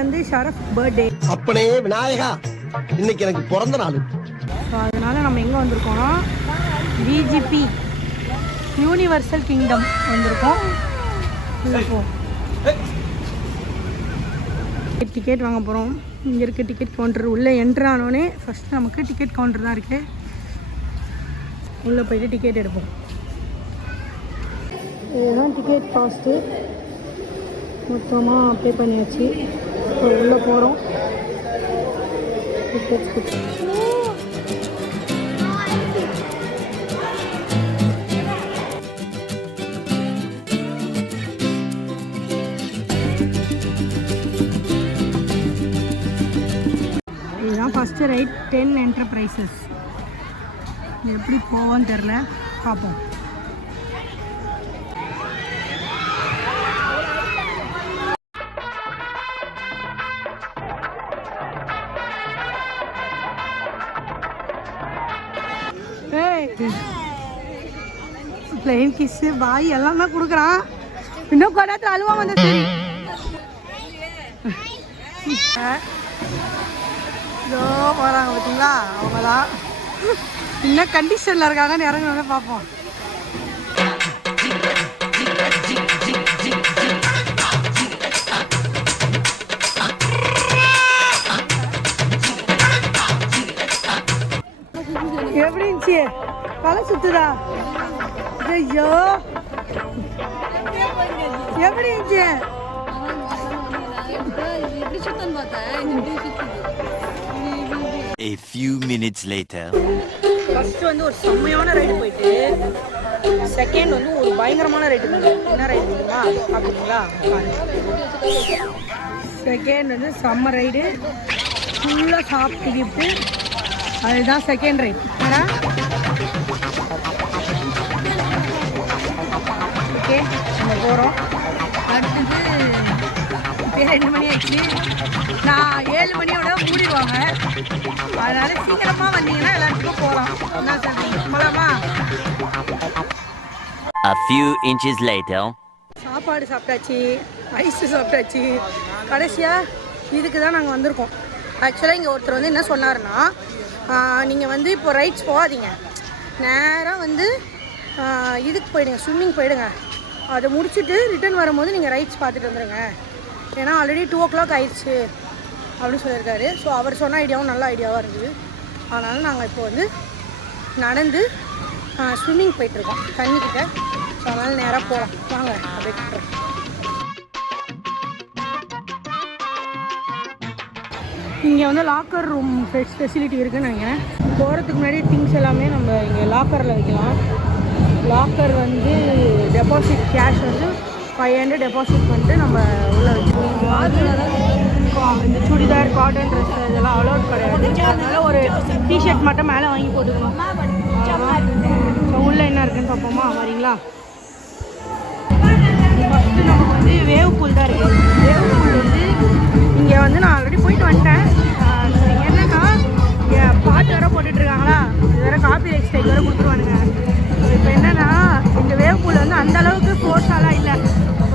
வந்து Sharaf birthday. அப்பனே விநாயகா, இன்னைக்கு எனக்கு பிறந்த நாள். ஸோ அதனால நம்ம எங்கே வந்திருக்கோம்னா விஜிபி யூனிவர்சல் கிங்டம் வந்திருக்கோம். டிக்கெட் வாங்க போகிறோம். இங்கே இருக்க டிக்கெட் கவுண்டர் உள்ளே என்ட்ரு ஆனோடனே ஃபஸ்ட்டு நமக்கு டிக்கெட் கவுண்டர் தான் இருக்குது. உள்ளே போய்ட்டு டிக்கெட் எடுப்போம். இதுதான் டிக்கெட் காஸ்ட்டு. மொத்தமாக பே பண்ணியாச்சு. இப்போ உள்ளே போகிறோம். டிக்கெட்ஸ் கொடுத்து இதுதான் ஃபஸ்ட்டு ரைட் 10 என்டர்பிரைசஸ். எப்படி போவோன்னு தெரில, பார்ப்போம். பிளெயின் கிஸ்ஸு பாய் எல்லாம் தான் கொடுக்குறான். இன்னும் கொஞ்ச நேரத்தில் அழுவா வந்து சரி. இதோ போகிறாங்க பார்த்தீங்களா, அவங்க தான் இன்னும் கண்டிஷனில் இருக்காங்கன்னு இறங்கணுன்னு பார்ப்போம். எப்படி இருந்துச்சு? தலை சுத்துதா? ஐயோ எப்படி இருந்துச்சு? A few minutes later. First வந்து ஒரு செம்மையான ரைடு போயிட்டு, செகண்ட் வந்து ஒரு பயங்கரமான ரைடு. என்ன ரைடு தெரியுமா? பார்க்குறீங்களா? செகண்ட் வந்து செம்ம ரைடு, ஃபுல்லாக சாப்பிட்டுக்கிட்டு, அதுதான் செகண்ட் ரைட். ஓகே, நம்ம போகிறோம். அடுத்தது இப்போ 2 மணி ஆச்சு. நான் 7 மணியோட மூடிடுவாங்க. அதனால சீக்கிரமாக வந்தீங்கன்னா எல்லாத்துக்கும் போகலாம். என்ன சொல்றீங்க? போகலாமா? A few inches later. சாப்பாடு சாப்பிட்டாச்சு, ஐஸு சாப்பிட்டாச்சு. கடைசியாக இதுக்கு தான் நாங்கள் வந்திருக்கோம். ஆக்சுவலாக இங்கே ஒருத்தர் வந்து என்ன சொன்னார்னா, நீங்கள் வந்து இப்போ ரைட்ஸ் போகாதீங்க, நேராக வந்து இதுக்கு போயிடுங்க, ஸ்விம்மிங் போயிடுங்க. அதை முடிச்சுட்டு ரிட்டர்ன் வரும்போது நீங்கள் ரைட்ஸ் பார்த்துட்டு வந்துடுங்க, ஏன்னா ஆல்ரெடி 2 o'clock ஆயிடுச்சு அப்படின்னு சொல்லியிருக்காரு. ஸோ அவர் சொன்ன ஐடியாவும் நல்ல ஐடியாவாக இருந்தது. அதனால் நாங்கள் இப்போ வந்து நடந்து ஸ்விம்மிங் போயிட்டுருக்கோம் தண்ணிக்கிட்ட. ஸோ அதனால் நேராக போகலாம் வாங்க. அப்படியே கட்டுறோம். இங்கே வந்து லாக்கர் ரூம் ஃபெசிலிட்டி இருக்குதுன்னு நினைக்கிறேன். போகிறதுக்கு முன்னாடி திங்ஸ் எல்லாமே நம்ம இங்கே லாக்கரில் வைக்கலாம். லாக்கர் வந்து டெபாசிட் கேஷ் வந்து 500 டெபாசிட் பண்ணிட்டு நம்ம உள்ளே வச்சுக்கலாம். இந்த சுடிதார், காட்டன் ட்ரெஸ் இதெல்லாம் அலோட் கிடையாது. அதனால் ஒரு டிஷர்ட் மட்டும் மேலே வாங்கி போட்டுக்கணும். ஸோ உள்ளே என்ன இருக்குன்னு பார்ப்போமா? வரீங்களா? ஃபஸ்ட்டு நமக்கு வந்து வேவ் பூல் தான் இருக்குது. வேவ் பூல் வந்து இங்கே வந்து நான் ஆல்ரெடி போயிட்டு வந்துட்டேன். என்னென்னா இங்கே பாட்டு வேறு போட்டுட்ருக்காங்களா, இது வேறு காப்பி ரைட் ஸ்டைல் வேறு கொடுத்துருவானுங்க. இப்போ என்னென்னா இந்த வேவ் பூல் வந்து அந்தளவுக்கு ஃபோர்ஸாலாம் இல்லை,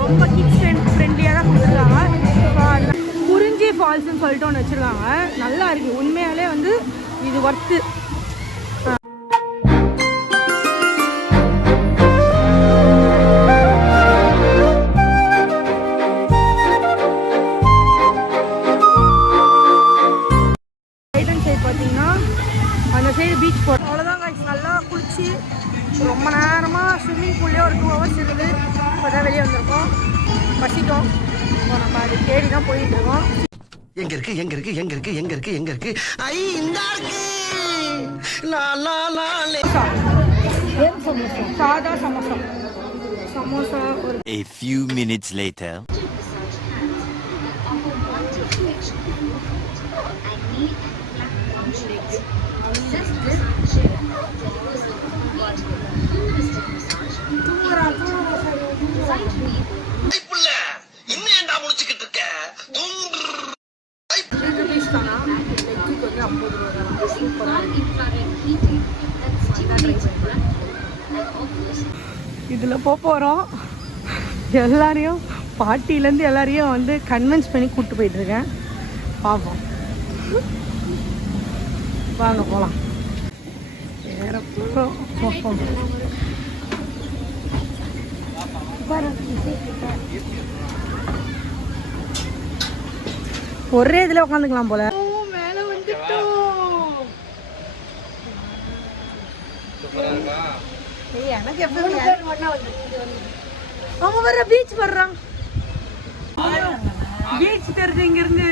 ரொம்ப கிட்ஸ் ஃப்ரெண்ட்லியாக தான் கொடுத்துருக்காங்க. இப்போ அதில் குறிஞ்சி ஃபால்ஸ்ன்னு சொல்லிட்டு ஒன்று வச்சுருக்காங்க. நல்லா இருக்குது உண்மையாலே, வந்து இது ஒர்த்து. பார்த்தீங்கன்னா அந்த சைடு பீச் போகிறோம். அவ்வளோதான் காய்ச்சி. நல்லா குளிச்சு ரொம்ப நேரமாக ஸ்விம்மிங் பூல்லே ஒரு 2 hours இருக்குது. இப்போ தான் வெளியே வந்திருக்கோம். பசிக்கும். இப்போ நம்ம அது தேடி தான் போயிட்டு இருக்கோம். எங்க இருக்கு எங்க இருக்கு எங்க இருக்கு எங்க இருக்கு எங்க இருக்கு? ஐ இந்த இருக்கு. சாதா சமோசா. சமோசா ஒரு. A few minutes later. இன்னும் ஏன்டா முடிச்சுக்கிட்டு இருக்க? இதில் போகிறோம். எல்லாரையும் பாட்டிலேருந்து எல்லாரையும் வந்து கன்வின்ஸ் பண்ணி கூப்பிட்டு போயிட்டுருக்கேன். பார்ப்போம், வாங்க போகலாம். வேற போகிறோம். ஒரே இதில் உட்காந்துக்கலாம் போல. மேலே வந்துட்டோம். எனக்கு எப்பவுமே அவங்க வர்ற பீச் வர்றான். பீச் தெரியுது இங்கிருந்து.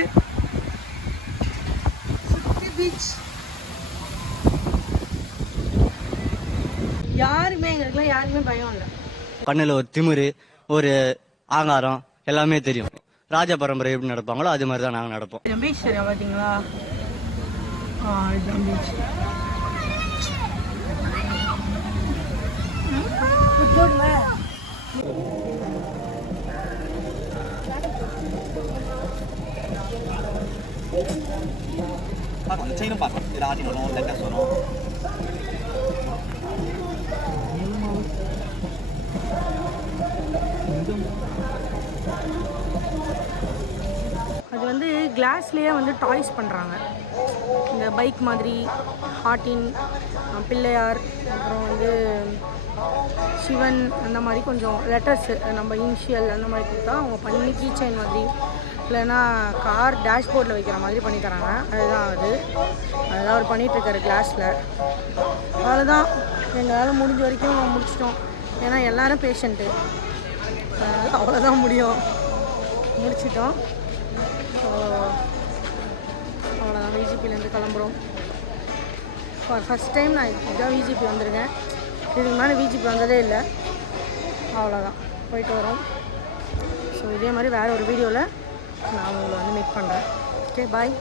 பீச் யாருமே எங்களுக்குலாம் யாருமே பயம் இல்லை. கண்ணில் ஒரு திமிரு, ஒரு ஆங்காரம் எல்லாமே தெரியும். ராஜ பரம்பரை எப்படி நடப்பாங்களோ அது மாதிரி தான் நாங்கள் நடப்போம். பீச் சரியா பார்த்தீங்களா? இதுதான் பீச். அது வந்து கிளாஸ்லேயே வந்து டாய்ஸ் பண்ணுறாங்க. இந்த பைக் மாதிரி ஹார்டின், பிள்ளையார், அப்புறம் வந்து சிவன், அந்த மாதிரி கொஞ்சம் லெட்டர்ஸு நம்ம இனிஷியல் அந்த மாதிரி கொடுத்தா அவங்க பண்ணி கீ செயின் மாதிரி, இல்லைன்னா கார் டேஷ்போர்டில் வைக்கிற மாதிரி பண்ணி தராங்க. அதுதான் அதுதான் அவர் பண்ணிகிட்ருக்காரு கிளாஸில். அவ்வளோதான், எங்களால் முடிஞ்ச வரைக்கும் முடிச்சிட்டோம். ஏன்னா எல்லோரும் பேஷண்ட்டு, அவ்வளோதான் முடிச்சிட்டோம். ஸோ அவ்வளோதான், விஜிபிலேருந்து கிளம்புறோம். ஃபர்ஸ்ட் டைம் நான் இதுதான் விஜிபி வந்திருக்கேன். இதுக்கு மேலே விஜிபி வந்ததே இல்லை. அவ்வளோதான், போயிட்டு வரோம். ஸோ இதே மாதிரி வேறு ஒரு வீடியோவில் நான் உங்களை வந்து மீட் பண்ணுறேன். ஓகே, பாய்.